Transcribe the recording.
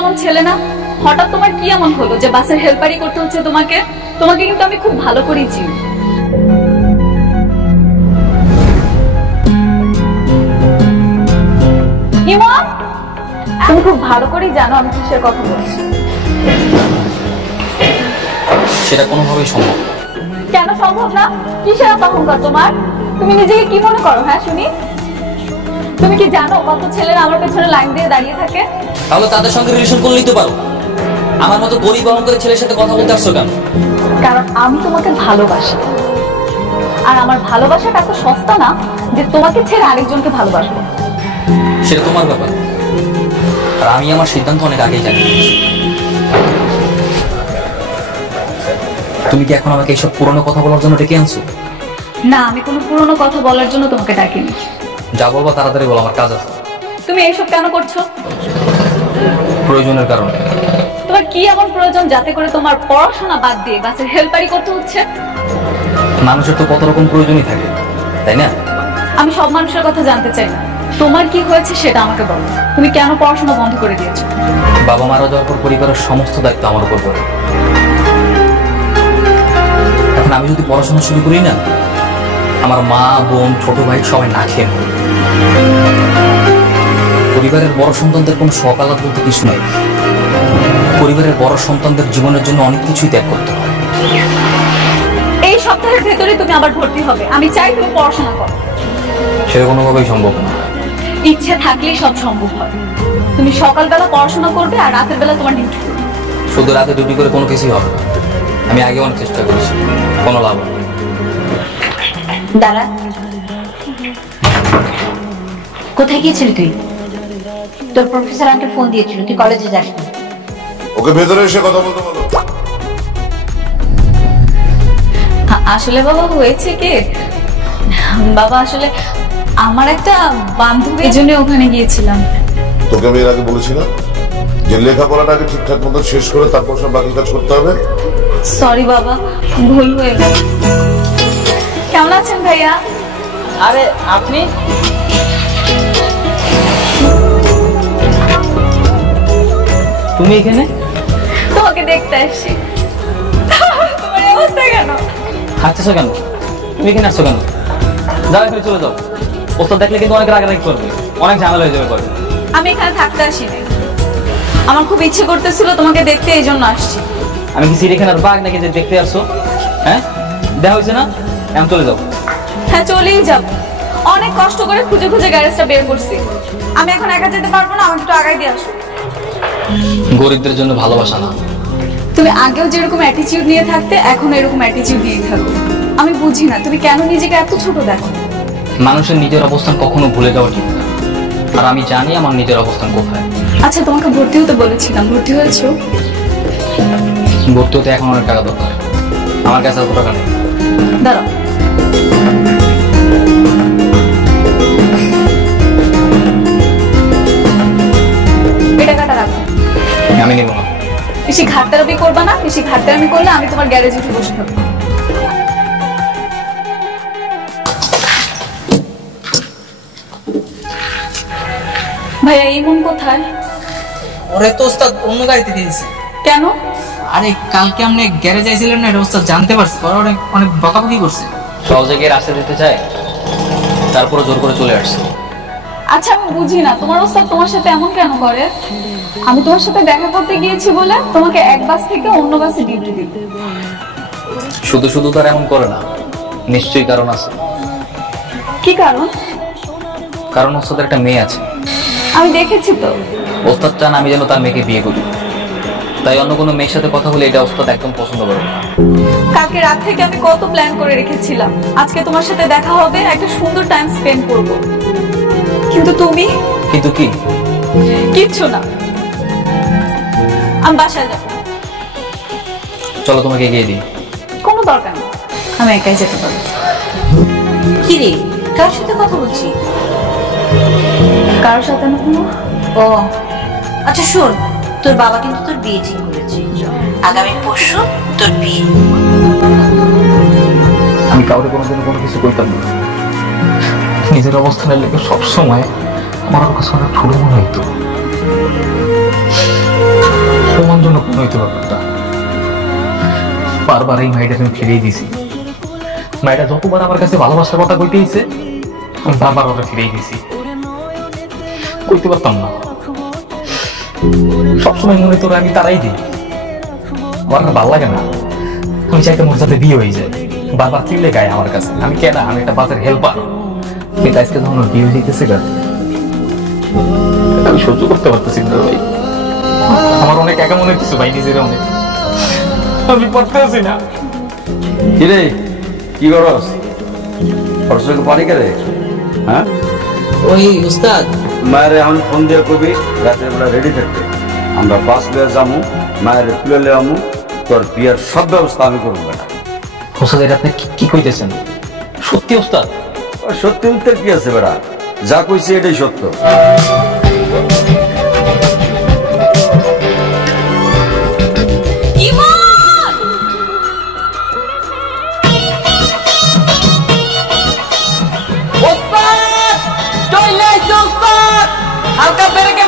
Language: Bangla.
এমন ছেলে না। হঠাৎ তোমার কি এমন হলো যে বাসের হেল্পারই করতে হচ্ছে তোমাকে? তোমাকে কিন্তু আমি খুব ভালো করেই চিনি। ইমন, তুমি খুব ভালো করেই জানো আমি কিসের কথা বলছি। সেটা কোনোভাবেই সম্ভব। কেন সম্ভব না? কিসের এত অহংকার তোমার? তুমি নিজেকে কি মনে করো? হ্যাঁ শুনি, তুমি কি জানো কত ছেলেরা আমার পেছনে লাইন দিয়ে দাঁড়িয়ে থাকে? তাহলে তাদের সঙ্গে রিলেশন করে নিতে পারো। আমার মতো গরিব অহংকারী ছেলের সাথে কথা বলতে আসছো কেন? কারণ আমি তোমাকে ভালোবাসি, আর আমার ভালোবাসাটা এত সস্তা না যে তোমাকে ছেড়ে আরেকজনকে ভালোবাসবো। সেটা তোমার ব্যাপার, আর আমি আমার সিদ্ধান্ত অনেক আগেই জানি। তুমি কি এখন আমাকে এইসব পুরনো কথা বলার জন্য ডেকে আনছো? না, আমি কোনো পুরনো কথা বলার জন্য তোমাকে ডাকিনি। যা বলবো তাড়াতাড়ি বলো, আমার কাজ আছে। তুমি এইসব কেন করছো? প্রয়োজনের কারণে। তোমার কি এমন প্রয়োজন যাতে করে তোমার পড়াশোনা বাদ দিয়ে বাসের হেল্পারি করতে হচ্ছে? মানুষের তো কত রকম প্রয়োজনই থাকে, তাই না? আমি সব মানুষের কথা জানতে চাই না, তোমার কি হয়েছে সেটা আমাকে বলো। তুমি কেন পড়াশোনা বন্ধ করে দিয়েছো? বাবা মারা যাওয়ার পর পরিবারের সমস্ত দায়িত্ব আমার উপর পড়ে। এখন আমি যদি পড়াশোনা শুরু করি না, আমার মা বোন ছোট ভাই সবাই না খেয়ে মরবে। পরিবারের বড় সন্তানদের কোনো সকালাত বলতে কিছু নাই। পরিবারের বড় সন্তানদের জীবনের জন্য অনেক কিছুই ত্যাগ করতে হয়। এই সপ্তাহের ভেতরে তুমি আবার ভর্তি হবে। আমি চাই তুমি পড়াশোনা করো। সেটা কোনোভাবেই সম্ভব না। ইচ্ছে থাকলেই সব সম্ভব হয়। তুমি সকালবেলা পড়াশোনা করবে আর রাতের বেলা তোমার ডিউটি করবে। শুধু রাতে ডিউটি করে কোনো কিছুই হবে না। আমি আগে অনেক চেষ্টা করেছি, কোনো লাভ নেই। দাঁড়া, কোথায় গিয়েছিলি তুই? তোর প্রফেসর আঙ্কেল ফোন দিয়েছিল, তুই কলেজে যাস না। ওকে ভেতরে এসে কথা বলতে বলো। আসলে বাবা হয়েছে কি, বাবা আসলে আমার একটা বান্ধবীর জন্য ওখানে গিয়েছিলাম। তোকে আমি এর আগে বলেছি না যে লেখাপড়াটা আগে ঠিকঠাক মতো শেষ করে তারপর সব বাকি কাজ করতে হবে? সরি বাবা, ভুল হয়ে গেল। কেমন আছেন ভাইয়া? আরে আপনি? তুমি এখানে? তোমাকে দেখতে আসছি। তোমার এই অবস্থা কেন? হাসতেছো কেন? তুমি এখানে আসছো কেন? যাও এখানে চলে যাও। ওস্তাদ দেখলে কিন্তু অনেক রাগারাগি করবে, অনেক ঝামেলা হয়ে যাবে পরে। আমি এখানে থাকতে আসিনি, আমার খুব ইচ্ছে করতেছিল তোমাকে দেখতে, এই জন্য আসছি। আমি কি সিরিখানার বাঘ নাকি যে দেখতে আসছো? হ্যাঁ, দেখা হয়েছে না? এখন চলে যাও। হ্যাঁ চলেই যাব। অনেক কষ্ট করে খুঁজে খুঁজে গ্যারেজটা বের করছি। আমি এখন একা যেতে পারবো না, আমাকে একটু আগাই দিয়ে আসো। গরিবদের জন্য ভালোবাসা না। তুমি আগেও যেরকম অ্যাটিটিউড নিয়ে থাকতে, এখন এরকম অ্যাটিটিউড নিয়ে থাকো। আমি বুঝি না তুমি কেন নিজেকে এত ছোট দেখো। মানুষের নিজের অবস্থান কখনো ভুলে যাওয়া ঠিক না, আর আমি জানি আমার নিজের অবস্থান কোথায়। আচ্ছা, তোমাকে ভর্তি হতে বলেছিলাম, ভর্তি হয়েছো? ভর্তি হতে এখন অনেক টাকা দরকার, আমার কাছে এত টাকা নেই। দাঁড়াও, এই টাকাটা রাখো। আমি নেব না। বেশি ঘাটতারামি করবা না, বেশি ঘাটতারামি করলে আমি তোমার গ্যারেজে উঠে বসে থাকবো। ভাইয়া ইমন কোথায়? ওরে তো ওস্তাদ অন্য গাড়িতে দিয়েছে। কেন? আরে কালকে আপনি গ্যারেজ আইছিলেন না, এটা ওস্তাদ জানতে পারছে, ওরা অনেক অনেক বকাবকি করছে। সহজে গিয়ে রাস্তা দিতে চায়, তারপরে জোর করে চলে আসছে। আচ্ছা আমি বুঝি না তোমার ওস্তাদ তোমার সাথে এমন কেন করে। আমি তোমার সাথে দেখা করতে গিয়েছি বলে তোমাকে এক বাস থেকে অন্য বাসে ডিউটি দিই। শুধু শুধু তার এমন করে না, নিশ্চয়ই কারণ আছে। কি কারণ? কারণ ওস্তাদের একটা মেয়ে আছে। আমি দেখেছি তো। ওস্তাদ চান আমি যেন তার মেয়েকে বিয়ে করি, তাই অন্য কোনো মেয়ের সাথে কথা বলে এটা ওস্তাদ একদম পছন্দ করে না। কালকে রাত থেকে আমি কত প্ল্যান করে রেখেছিলাম, আজকে তোমার সাথে দেখা হবে, একটা সুন্দর টাইম স্পেন্ড করব। কিন্তু তুমি? কিন্তু কি? কিচ্ছু না, আমি বাসায় যাবো। চলো তোমাকে এগিয়ে দিই। কোনো দরকার নেই, আমি একাই যেতে পারবো। কি রে, কার সাথে কথা বলছি? কারোর সাথে না কোনো। ও আচ্ছা শোন, তোর বাবা কিন্তু তোর বিয়ে ঠিক করেছে, আগামী পরশু তোর বিয়ে। আমি কাউকে কোনোদিন কোনো কিছু করতাম না, নিজের অবস্থানের লেগে সবসময় আমার কাছে অনেক ছোট মনে হইতো। হইতে ব্যাপারটা। বারবার এই মাইটা আমি ফিরিয়ে দিছি। মাইটা যতবার আমার কাছে ভালোবাসার কথা কইতেইছে আমি বারবার ওরা ফিরিয়ে দিছি, কইতে পারতাম না। সবসময় মনে তোরা আমি তারাই দিই, আমার আর ভালো লাগে না। আমি চাইতে মোর সাথে বিয়ে হয়ে যায়, বারবার চিল্লে গায়ে আমার কাছে আমি কেনা, আমি একটা বাসের হেল্পার। কিন্তু আজকে যখন ওর বিয়ে হইতেছে আমি সহ্য করতে পারতেছি না ভাই। আমার অনেক একা মনে হইতেছে ভাই, নিজের অনেক আমি পারতেছি না। কিরে কি করস? খরচকে পানি কেরে? হ্যাঁ ওই উস্তাদ, মায়ের এখন ফোন দিয়ে কবি রাতের বেলা রেডি থাকতে, আমরা বাস লিয়ে যাবো, মায়ের তুলে লিয়ে আমু, তোর বিয়ের সব ব্যবস্থা আমি করবো বেটা। ওস্তাদ এটা আপনি কি কইতেছেন? সত্যি ওস্তাদ? সত্যি উত্তর কি আছে বেটা, যা কইছি এটাই সত্য। হালকা ব্রেকে